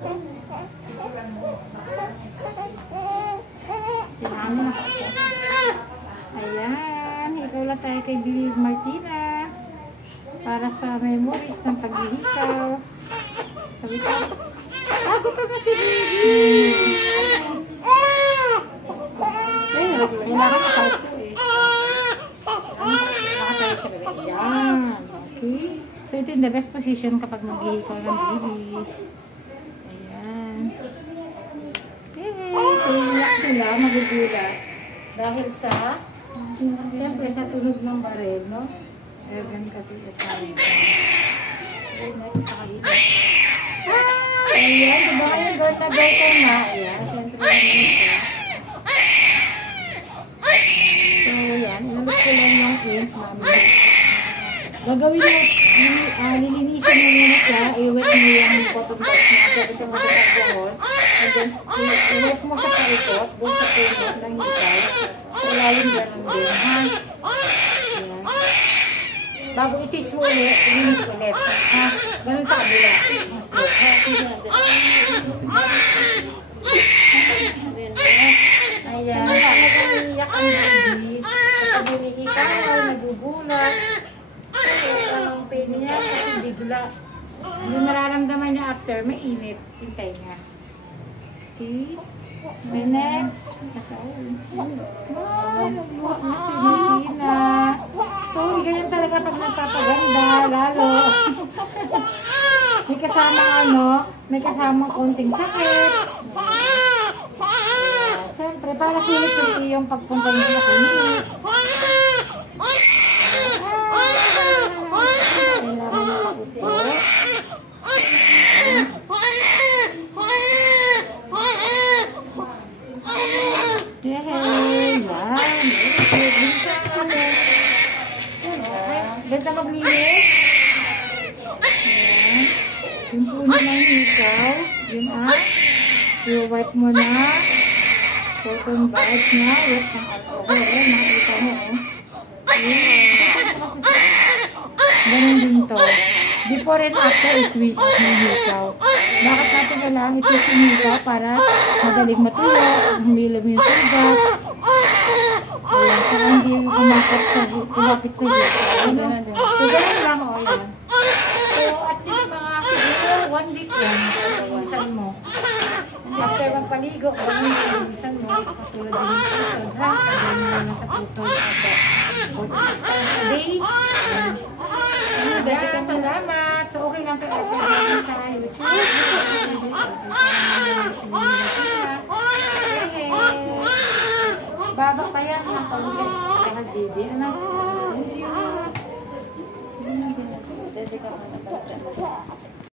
Ayan, ikaw lang tayo kay Bill Martina para sa memories ng paghihikaw. Sabi ko, ako pa ba si Bill? Kailangan ka tayo po eh. Nakatayo siya rin. Ayan, okay. So ito yung the best position kapag maghihikaw ng baby. Ayan. So iyak sila, magugulat. Dahil sa, siyempre sa tunog ng baril, no? Airgun kasi ito tayo. Okay, next sa kalita. Ayan, diba yung gota nga? Ayan, siyempre naman ito. So, yan. Inulot ko lang yung ink, mami. Gagawin mo, nilinisan mo muna siya, i-wet mo yung cotton buds na kapit ang mga alcohol. And then, i-wet mo siya sa ikot, doon sa pinot ng hikaw. So, ilalim ganun din, ha? Yan. Bago itis mo ulit, ilinis ulit. Ha? Ganun sa kabila. Ayan. Nag-iiyak ang baby. Kapag hinihikaw, nagugulat. Ang pain niya kasi bigla. Yung nararamdaman niya after, may init. Hintay niya. Okay. May next. Wow, nagluha na si Martina. Sorry, ganyan talaga pag nagpapaganda. Lalo. May kasama may kasamang konting sakit. Siyempre, para kilit yung iyong pagpunta niya sa kilit. Ganda maglinis. Yung puno ng hikaw. Yun i-wipe mo na. Cotton buds na. Wet ng alcohol. Makikita mo. Ganun din to. Before and after i-twist ng hikaw. Bakit natin kailangan i-twist yung hikaw para madaling matulog, humilom yung sugat. Ayan, kaya hindi kumakot sa kulapit sa hikaw. So, ganun lang o yan. So, at least mga siguro 1 week yan. Isan mo. After magpaligo, isan mo. Katulad din yung pusod, ha? Ganyan na sa pusod. A day. Ayan, salamat. So, okay lang kayo sa YouTube. Baba pa yan ng pag-get sa baby. Ano? Thank you.